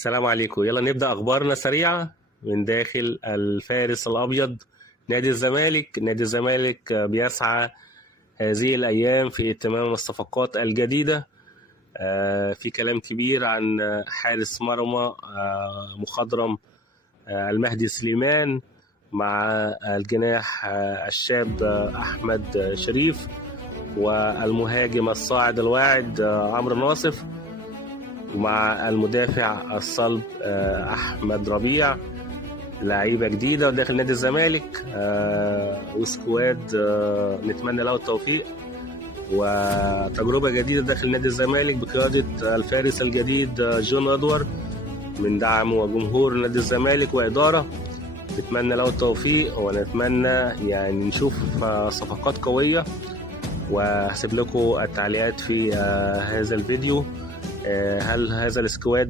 السلام عليكم. يلا نبدأ أخبارنا سريعة من داخل الفارس الأبيض نادي الزمالك. نادي الزمالك بيسعى هذه الأيام في اتمام الصفقات الجديدة. في كلام كبير عن حارس مرمى مخضرم المهدي سليمان مع الجناح الشاب أحمد شريف والمهاجم الصاعد الواعد عمرو ناصف مع المدافع الصلب أحمد ربيع. لعيبة جديدة داخل نادي الزمالك وسكواد نتمنى له التوفيق وتجربة جديدة داخل نادي الزمالك بقيادة الفارس الجديد جون أدوار من دعم وجمهور نادي الزمالك وإدارة. نتمنى له التوفيق ونتمنى يعني نشوف صفقات قوية، وهسيب لكم التعليقات في هذا الفيديو. هل هذا السكواد